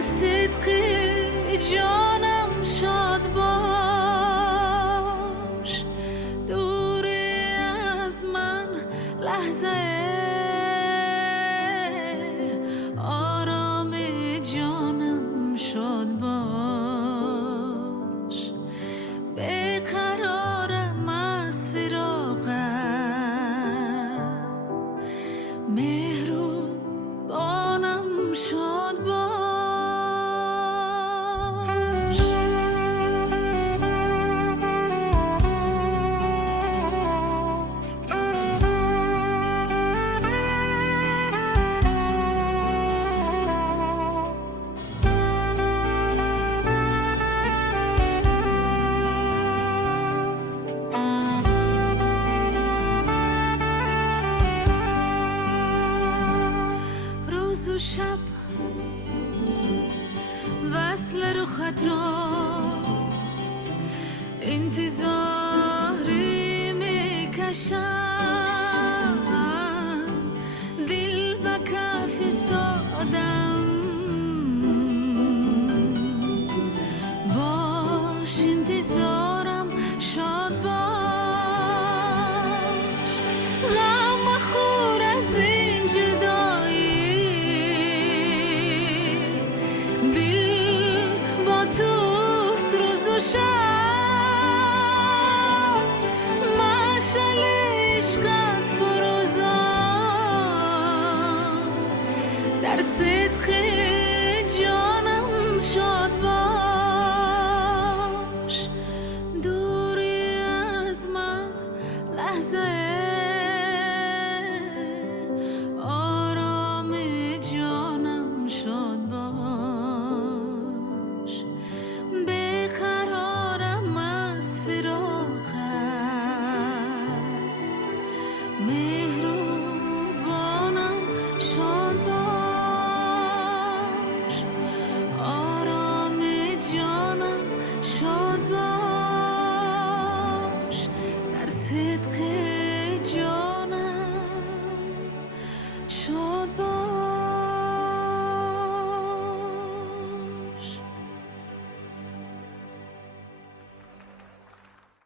در صدق جانم شاد باش. دور از من لحظه آرام جانم شاد باش. بیقرارم از فراقت، مهربانم شاد باش. روز و شب وصل رخت را انتظاری میکشم. دل به کف استادم، باش انتظارم شاد باش. غم مخور از این جدایی، دل با توست روز و شب. مشعل عشقت فروزان در صدق جان